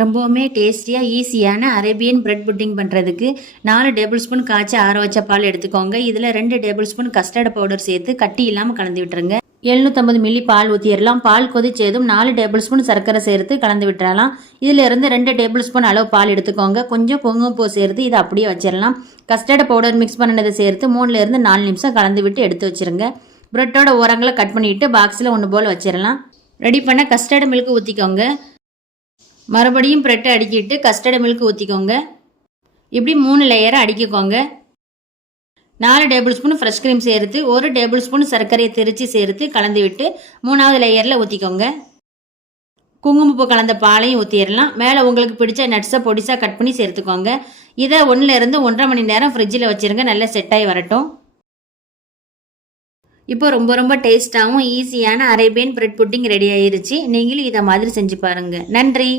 ரொம்பவுமே டேஸ்டியாக ஈஸியான அரேபியன் பிரெட் புட்டிங் பண்ணுறதுக்கு 4 டேபிள் ஸ்பூன் காய்ச்சி ஆற வச்ச பால் எடுத்துக்கோங்க. இதில் 2 டேபிள் ஸ்பூன் கஸ்டர்ட் பவுடர் சேர்த்து கட்டி இல்லாமல் கலந்து விட்டுருங்க. 750 மில்லி பால் ஊற்றிடலாம். பால் கொதிச்சதும் 4 டேபிள் ஸ்பூன் சர்க்கரை சேர்த்து கலந்து விட்டுறலாம். இதிலிருந்து 2 டேபிள் ஸ்பூன் அளவு பால் எடுத்துக்கோங்க. கொஞ்சம் குங்குமப்பூ சேர்த்து இதை அப்படியே வச்சிடலாம். கஸ்டர்ட் பவுடர் மிக்ஸ் பண்ணினதை சேர்த்து 3லேருந்து 4 நிமிஷம் கலந்து விட்டு எடுத்து வச்சுருங்க. பிரெட்டோட ஓரங்களை கட் பண்ணிவிட்டு பாக்ஸில் ஒன்று போல் வச்சிடலாம். ரெடி பண்ண கஸ்டர்ட் மில்க் ஊற்றிக்கோங்க. மறுபடியும் பிரெட்டை அடிக்கிட்டு கஸ்டர்ட் மில்க் ஊற்றிக்கோங்க. இப்படி 3 லேயரை அடிக்கிக்கோங்க. 4 டேபிள் ஸ்பூன் ஃப்ரெஷ் க்ரீம் சேர்த்து 1 டேபிள் ஸ்பூன் சர்க்கரையை திரித்து சேர்த்து கலந்து விட்டு 3வது லேயரில் ஊற்றிக்கோங்க. குங்குமப்பூ கலந்த பாலையும் ஊற்றிடலாம். மேலே உங்களுக்கு பிடிச்ச நட்ஸை பொடிசாக கட் பண்ணி சேர்த்துக்கோங்க. இதை 1லேருந்து 1.5 மணி நேரம் ஃப்ரிட்ஜில் வச்சுருங்க. நல்லா செட்டாகி வரட்டும். இப்போ ரொம்ப டேஸ்ட்டாகவும் ஈஸியான அரேபியன் பிரெட் புட்டிங் ரெடி ஆயிருச்சு. நீங்களும் இதை மாதிரி செஞ்சு பாருங்கள். நன்றி.